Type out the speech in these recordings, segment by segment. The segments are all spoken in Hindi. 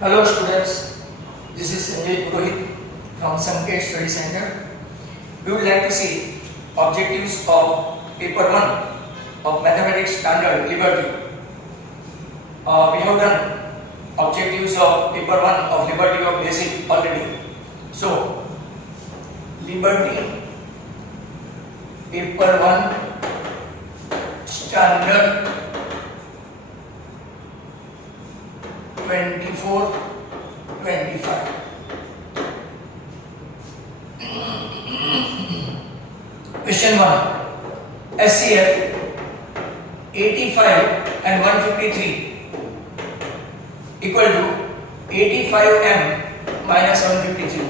Hello students, this is Sanjay Purohit from Sanket Study Center. We would like to see objectives of paper 1 of Mathematics Standard Liberty. We have done objectives of paper 1 of Liberty of Basic already. So, Liberty paper 1 Standard 24-25. Question 1. SCF 85 and 153 equal to 85m minus 153.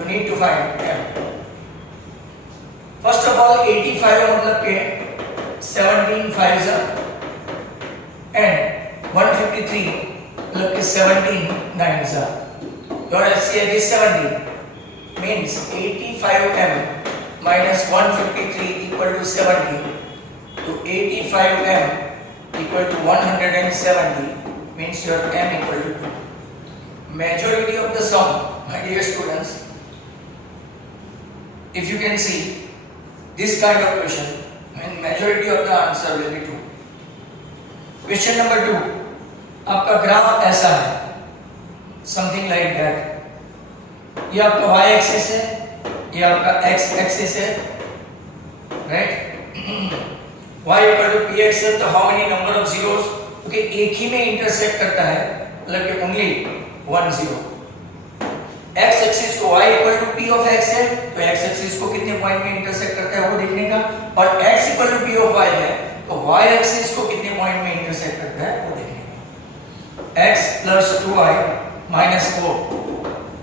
You need to find m. First of all, 85 मतलब के 17 5s and 153 मतलब कि 17 9s are. Your SCF is 17. Means 85m minus 153 equal to 70. To 85m equal to 170 means your m equal to 2. Majority of the sum, my dear students, if you can see this kind of question, and majority of the answer will be 2. Question number 2. आपका ग्राफ ऐसा है, समथिंग लाइक दैट. ये आपका y एक्सिस है, ये आपका x एक्सिस है, right. y equal to px है, तो how many number of zeros? Okay, एक ही में इंटरसेक्ट करता है, मतलब कि ओनली 1 0. x एक्सिस को y equal to p of x है, तो x एक्सिस को कितने पॉइंट में इंटरसेक्ट करता है वो देखने का, और x equal to p of y है, तो y एक्सिस को कितने पॉइंट में इंटरसेक्ट करता है वो देखने का. x plus 2y minus 4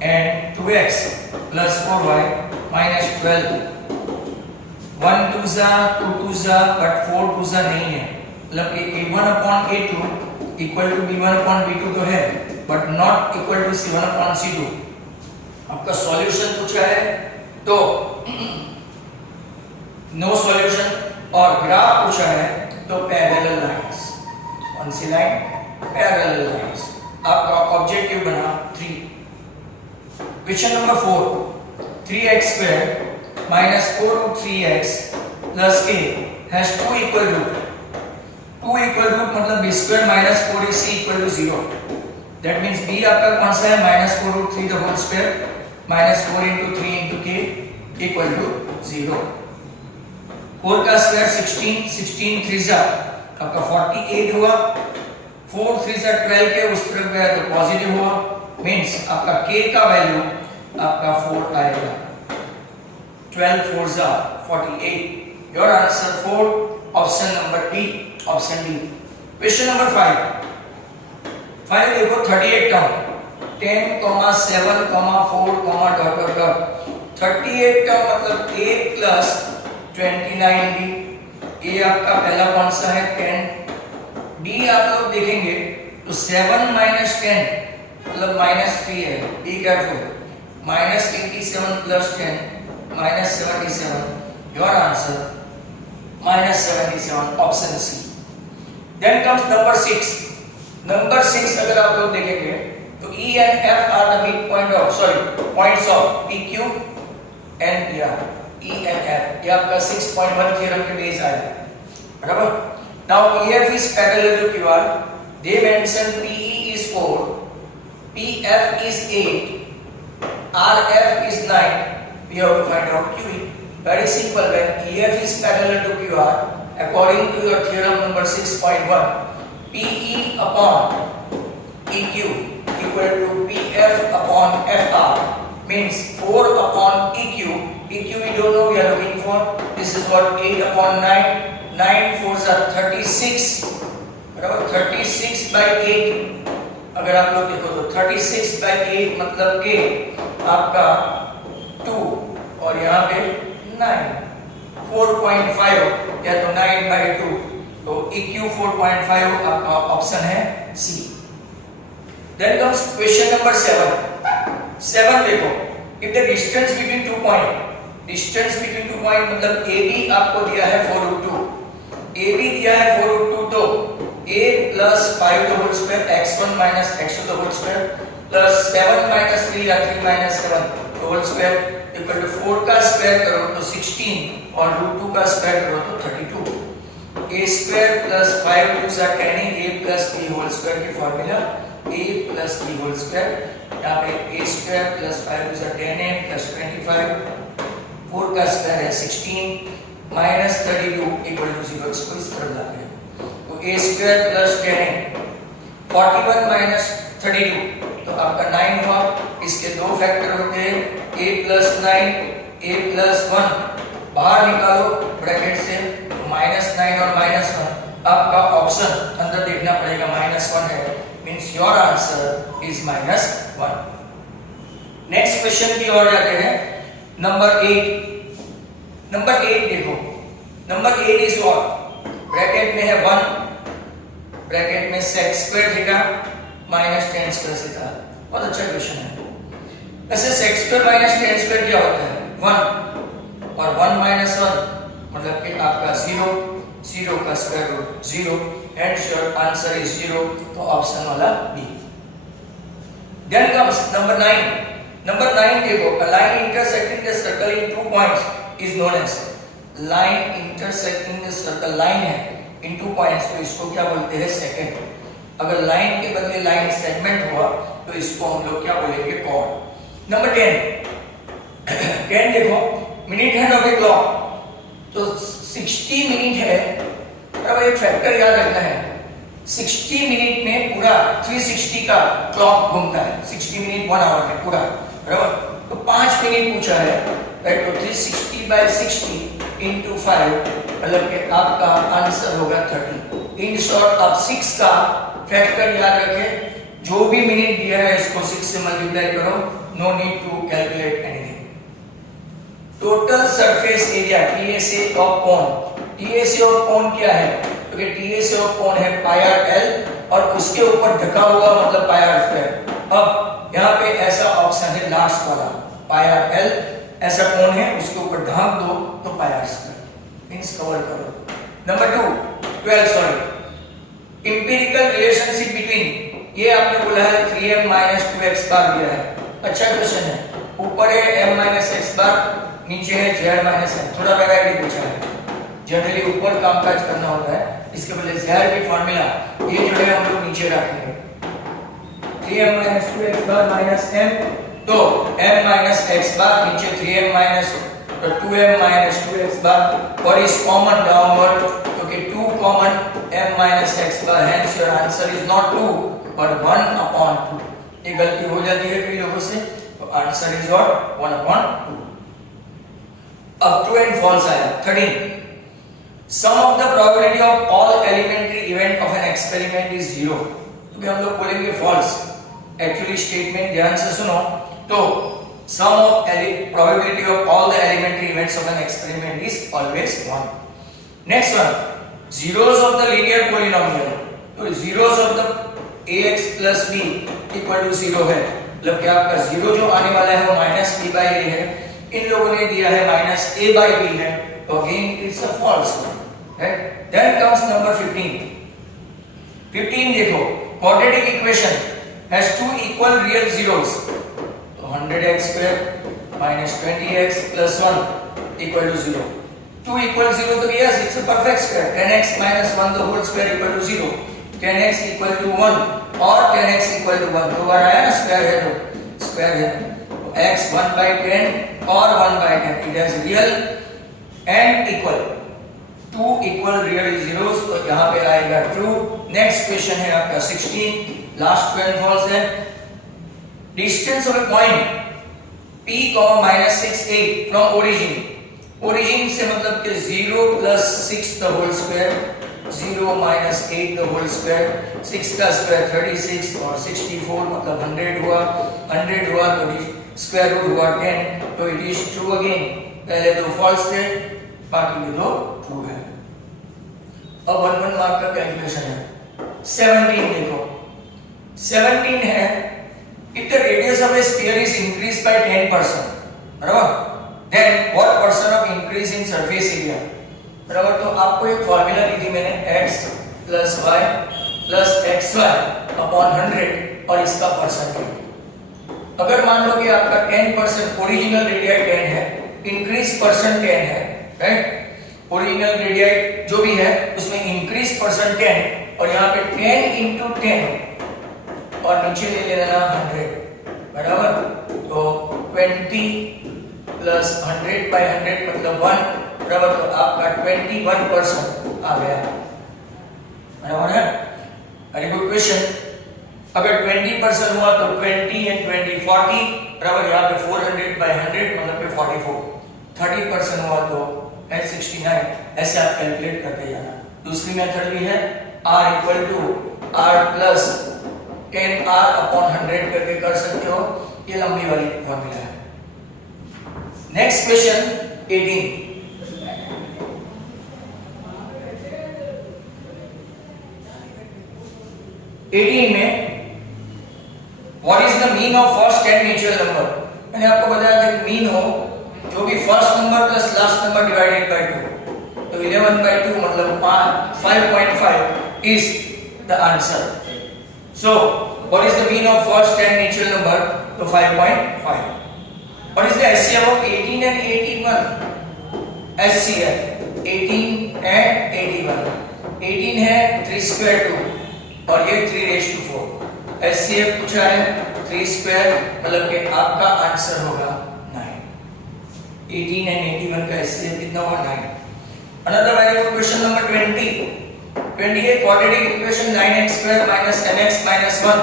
and 2x plus 4y minus 12. 1 2s 2 2s but 4 2s नहीं है, मतलब कि a1 upon a2 equal to b1 upon b2 तो है, but not equal to c1 upon c2. आपका सॉल्यूशन पूछा है तो नो सॉल्यूशन, और ग्राफ पूछा है तो पैरेलल लाइंस. कौन सी लाइन? Parallel lines. आपका ऑब्जेक्टिव बना 3. Question number 4. 3x square minus 4 root 3x plus a has 2 equal root. 2 equal root मतलब b square minus 4ac equal to 0. That means b आपका कौन सा है? minus 4 root 3 the whole square minus 4 into 3 into k equal to 0. 4 का स्क्वायर 16, 16 3s आपका 48 हुआ. 4 3s 12 के उस तरफ गया तो पॉजिटिव हुआ, मींस आपका k का वैल्यू आपका 4 आएगा. 12 4s 48. Your answer 4, option number D, option D. Question number 5. Final देखो 38 term 10, 7, 4, dot dot dot. 38 term मतलब a plus 29b. a आपका पहला कौन सा है? 10. d आप लोग देखेंगे तो 7 minus 10 मतलब minus 3 है. be careful. minus 87 plus 10 minus 77. your answer minus 77, option C. then comes number 6. number 6 अगर आप लोग देखेंगे तो E and F are the midpoint of points of PQ and PR. E and F ये आपका 6.1 थ्योरम के बेस आया, बराबर. Now EF is parallel to QR. They mention PE is 4, PF is 8, RF is 9. We have to find out QE. Very simple. When EF is parallel to QR, according to your theorem number 6.1, PE upon EQ equal to PF upon FR means 4 upon EQ. EQ we don't know, we are looking for. This is what 8 upon 9. 9 4s are 36, बराबर. 36 by 8 अगर आप लोग देखो तो 36 by 8 मतलब के आपका 2 और यहाँ पे 9. 4.5 या तो 9 by 2, तो EQ 4.5 आपका ऑप्शन है C. Then comes question number 7. 7 देखो, if the distance between 2 points मतलब AB आपको दिया है 4√2, AB दिया है 4√2, तो a plus 5 the whole square x1 minus x to the whole square plus 7 minus 3 या 3 minus 7 the whole square equal to 4 का स्क्वायर करो तो 16 और रूट 2 का स्क्वायर करो तो 32. a square plus 5 2 are 10 a plus b whole square की formula a plus b whole square. यहाँ पे a square plus 5 2 are 10a plus 25 4 का स्क्वायर है 16 minus 32 equal to 0. इसको इस तरफ लाते हैं तो a square plus 10a 41 minus 32 तो आपका 9 हुआ. इसके दो फैक्टर होते हैं a plus 9 a plus 1 बाहर निकालो ब्रैकेट से -9 और -1. आपका ऑप्शन अंदर देखना पड़ेगा -1 है means your answer is -1. Next question की ओर जाते हैं. नंबर 8. नंबर 8 देखो. Number 8 is what? ब्रैकेट में है 1 ब्रैकेट में sec square theta minus tan square theta. बहुत अच्छा क्वेश्चन है. वैसे sec square minus tan square क्या होता है? 1 और 1 माइनस 1 मतलब कि आपका 0 0 का square root 0 and your answer is 0. तो ऑप्शन वाला B. Then comes number 9. Number 9 देखो. A line intersecting the circle in 2 points is known as. Line intersecting the circle line है इन 2 पॉइंट्स तो इसको क्या बोलते हैं? सेकंड. अगर लाइन के बदले लाइन सेगमेंट हुआ तो इसको हम लोग क्या बोलेंगे? कॉर्ड. नंबर 10 देखो. Minute hand of a clock तो 60 मिनट है. अब एक फैक्टर याद रखना है 60 मिनट में पूरा 360 का क्लॉक घूमता है. 60 मिनट 1 आवर में पूरा बराबर. तो 5 मिनट पूछा है राइट. तो 360 by 60 into 5 मतलब कि आपका आंसर होगा 30. इन शॉर्ट आप 6 का फैक्टर याद रखें. जो भी मिनट दिया है इसको 6 से मल्टीप्लाई करो. No need to calculate anything. Total surface area TSA of cone. TSA of cone क्या है? क्योंकि टीएसए ऑफ कोन है पाई आर एल और उसके ऊपर ढका हुआ मतलब पाई आर स्क्वायर. अब यहाँ पे ऐसा ऑप्शन है लास्ट वाला पाई आर एल. ऐसा कोन है उसके ऊपर ढांक दो तो पाई आर स्क्वायर मींस कवर करो. Number 12 sorry empirical relationship between. ये आपने बोला है 3m minus 2x बार दिया है. अच्छा क्वेश्चन है. ऊपर है m minus x बार नीचे है z minus m. थोड़ा वैरायटी पूछा है. जनरली ऊपर कामकाज करना होता है इसके बदले z की फार्मूला ये जो है हम लोग नीचे रखेंगे. 3m minus 2x बार minus m तो m minus x बार नीचे 3m minus 2m minus 2x बार और इस कॉमन डाउनवर्ड क्योंकि 2 common m minus x bar. hence your answer is not 2 but 1/2. ये गलती हो जाती है कई लोगों से. तो आंसर इज व्हाट? 1/2. अब ट्रू एंड फॉल्स आया. 13 sum of the probability of all elementary event of an experiment is 0. तो हम लोग बोलेंगे फॉल्स. एक्चुअली स्टेटमेंट ध्यान से सुनो. तो sum of probability of all the elementary events of an experiment is always 1. Next one, zeros of the linear polynomial. तो zeros of the ax plus b equal to 0 है. मतलब कि आपका 0 जो आने वाला है वो minus b by a है. इन लोगों ने दिया है minus a by b है. तो again it's a false one. Right? Then comes number 15. 15 देखो. Quadratic equation has 2 equal real zeros. 100x square minus 20x plus 1 equal to 0. 2 equal 0 तो yes it's a perfect square. 10x minus 1 the whole square equal to 0. 10x equal to 1 और 10x equal to 1 दो बार आया ना स्क्वायर है तो स्क्वायर है. तो x 1 by 10 और 1 by 10 it has real and equal. 2 equal real zeros तो यहाँ पे आएगा true. नेक्स्ट क्वेश्चन है आपका 16. लास्ट ट्रू एंड फॉल्स है. Distance of a point p, minus 6 8 from origin. Origin से मतलब कि 0 plus 6 the whole square, 0 minus 8 the whole square, 6 का स्क्वायर 36 और 64 मतलब 100 हुआ. 100 हुआ तो स्क्वायर रूट हुआ 10 तो इट इज ट्रू अगेन. पहले दो फॉल्स थे बाकी दो ट्रू है. अब 1 मार्क का कैलकुलेशन है. 17 देखो. 17 है if the radius of a sphere is increased by 10%, बराबर, then what percent of increase in surface area? बराबर. तो आपको एक फॉर्मूला दी थी मैंने x plus y plus xy upon 100 और इसका परसेंटेज। अगर मान लो कि आपका 10% ओरिजिनल रेडियाई 10 है, इंक्रीज परसेंट 10 है, राइट। ओरिजिनल रेडियाई जो भी है उसमें इंक्रीज परसेंट 10 और यहाँ पे 10 इंटू 10 और नीचे ले लेना 100, बराबर। तो 20 प्लस 100 बाई 100 मतलब 1, बराबर। तो आपका 21% आ गया, बराबर है। Very good question. अगर 20% हुआ तो 20 एंड 20 40, बराबर। यहाँ पे 400 बाई 100 मतलब पे 44। 30% हुआ तो 69। ऐसे आप कैलकुलेट करते जाना। दूसरी मेथड भी है, r equal to r plus 10r upon 100 करके कर सकते हो। ये लंबी वाली फॉर्मूला है। Next question 18। 18 में what is the mean of first 10 natural number. मैंने आपको बताया था कि मीन हो जो भी first number plus last number divided by 2, तो 11/2 मतलब 5.5 is the answer. So what is the mean of first 10 natural number, तो 5.5। What is the HCF of 18 and 81। HCF 18 and 81, 18 है 3 स्क्वायर 2 और ये 3 रेज़ टू 4। एचसीएफ पूछा है 3 स्क्वायर मतलब कि आपका आंसर होगा 9। 18 एंड 81 का एचसीएफ कितना होगा 9। Another very good question number 20 है quadratic equation 9x square minus 10x minus 1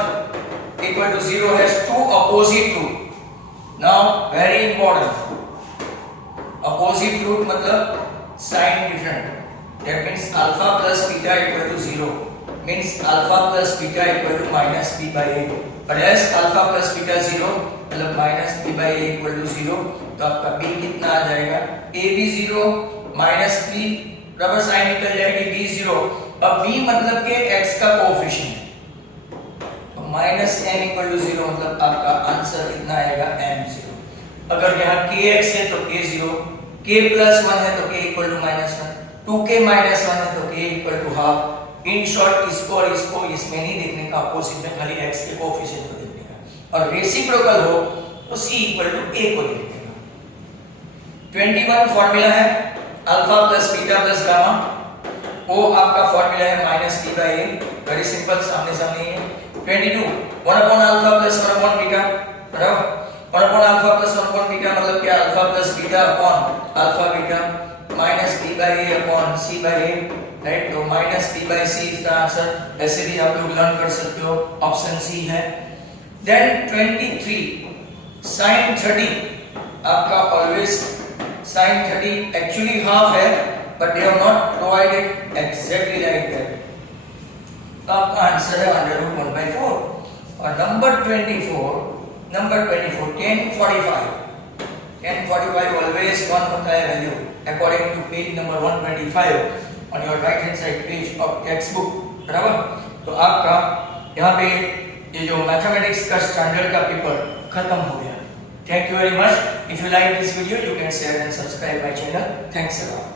equal to 0 has two opposite root. Now very important, opposite root मतलब sign different. That means alpha plus beta equal to 0 means alpha plus beta equal to minus b by a, but as alpha plus beta 0 मतलब minus b by a equal to 0, तो आपका b कितना आ जाएगा, a भी 0 minus b बराबर साइन निकल जाएगी b 0। अब b मतलब के x का कोएफिशिएंट, तो minus m equal to 0 मतलब आपका आंसर कितना आएगा m0। अगर यहाँ kx है तो k 0, k plus 1 है तो k equal to minus 1, 2k minus 1 है तो k equal to half। In short इसको और इसको इसमें नहीं देखने का, अपोजिट में खाली x के कोएफिशिएंट को देखने का, और रेसिप्रोकल हो तो c इक्वल टू a को देखने का। 21 फार्मूला है alpha plus beta plus gamma, वो आपका फार्मूला है minus b by a, very simple, सामने सामने ही है। 22 1 upon alpha plus 1 upon beta, बराबर। 1 upon alpha plus 1 upon beta मतलब क्या, alpha plus beta upon alpha beta minus b by a upon c by a, right. तो माइनस b बाय c इसका आंसर। ऐसे भी आप लोग लर्न कर सकते हो, ऑप्शन सी है। देन 23 sin 30, आपका ऑलवेज sin 30 एक्चुअली हाफ है but they have not provided exactly like that, तो आपका आंसर है अंडर रूट 1/4। और नंबर 24 1045 ऑलवेज 1 होता है value according to page number 125 on your right hand side page of textbook, बराबर। तो आपका यहाँ पे ये जो मैथमेटिक्स का स्टैंडर्ड का पेपर खत्म हो गया। Thank you very much. If you like this video you can share and subscribe my channel. Thanks a lot.